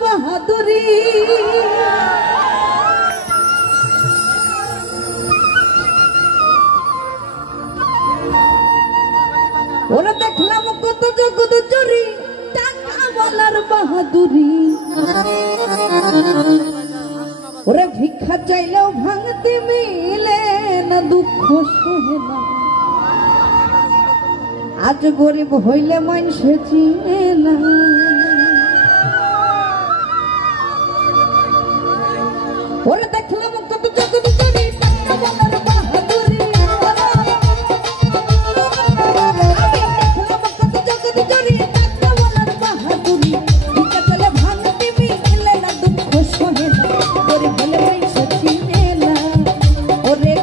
বাহাদুরি ওরা দেখলাম কত জগৎ জুড়ি টাকাওয়ালার বাহাদুরি ওরা ভিক্ষা চাইলেও ভাঙতে মিলে না দুঃখ সহে না আজ গরিব হইলে মানুষে চিনে না ওরা দেখলাম কত জগৎ জুড়ি টাকাওয়ালার বাহাদুরি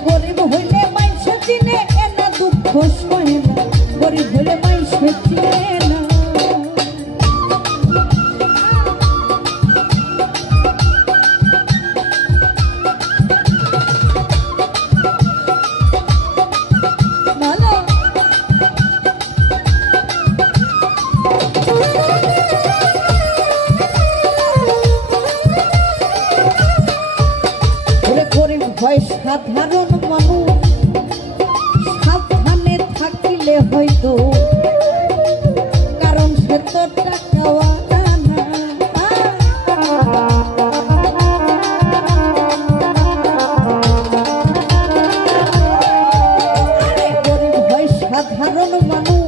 গরিব হলে মানুষে চিনে না গরিব হয় সাধারণ মানুষ সাবধানে থাকিলে হয়তো কারণ সে তো টাকাওয়ালা না গরিব হয় সাধারণ মানুষ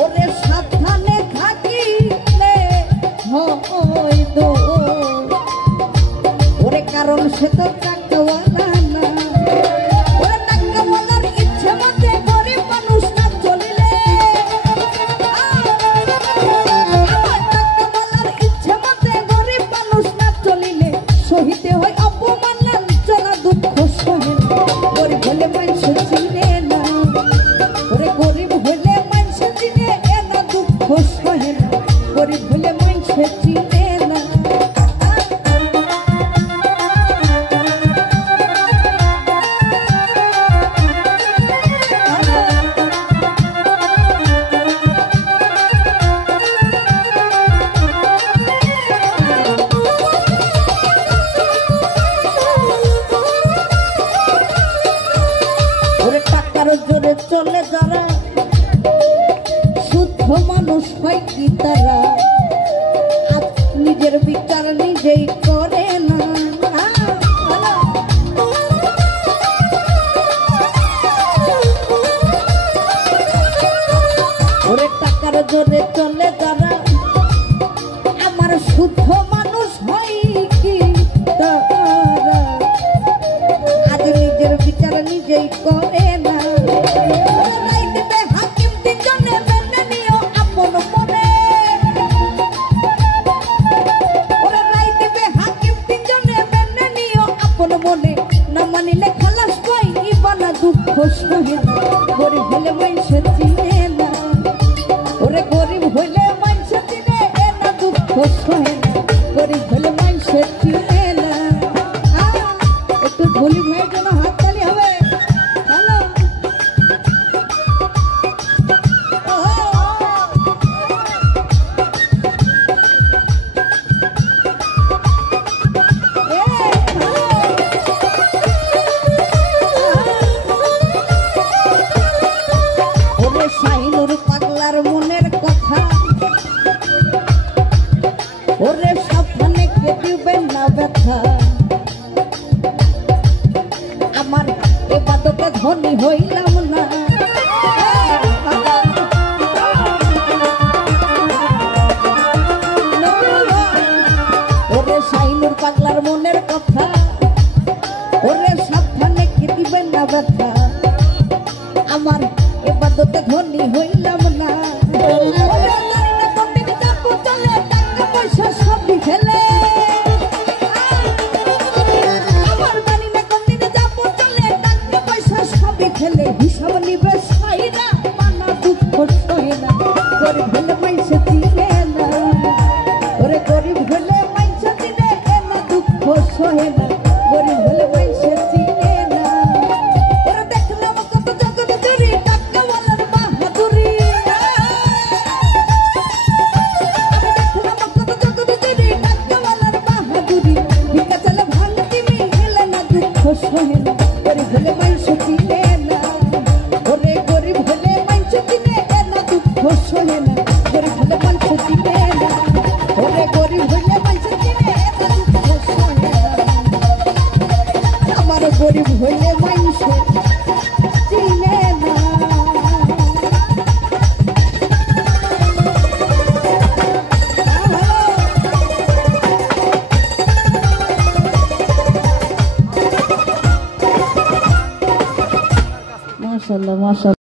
ওরে সাবধানে থাকিলে হয়তো ওরে কারণ সে তো টাকাওয়ালা না ওরে টাকাওয়ালার ইচ্ছে মতে গরিব মানুষ না চলিলে টাকাওয়ালার ইচ্ছে মতে গরিব মানুষ না চলিলে সহিতে হয় অপমান লাঞ্ছনা দুঃখ সহে গরিব হলে মানুষ চিনে না ওরে গরিব হলে মানুষ চিনে না দুঃখ সহে না গরিব হলে মানুষ চিনে না জোরে চলে যারা শুদ্ধ মানুষ হয় কি তারা আজ নিজের বিচার নিজেই করে না ওরে টাকার জোরে চলে যারা আমার শুদ্ধ মানুষ হয় কি তারা আজ নিজের বিচার নিজেই করে না গরিব হলে মানুষে চিনে না ওরে গরিব হলে মানুষে চিনে না দুঃখ সহে না গরিব হলে মানুষে চিনে না একটু ভুলি ভাইয়ের জন্য হাততালি হবে ভালো পাগলার মনের কথা ওরে সাবধানে কে দিবেন না ব্যথা আমার এবাদতে ধনী হইলাম না ওরে শাহিনুর পাগলার মনের কথা ওরে সাবধানে কে দিবেন না ব্যথা আমার এবাদতে ধনী হইলাম না টাকা পয়সা সবই ফেলে আমার জানি না কোন দিনে যাবো চলে টাকা পয়সা সবই ফেলে গরিব হইলে মানুষে চিনে না। মাশাআল্লাহ মাশাআল্লাহ।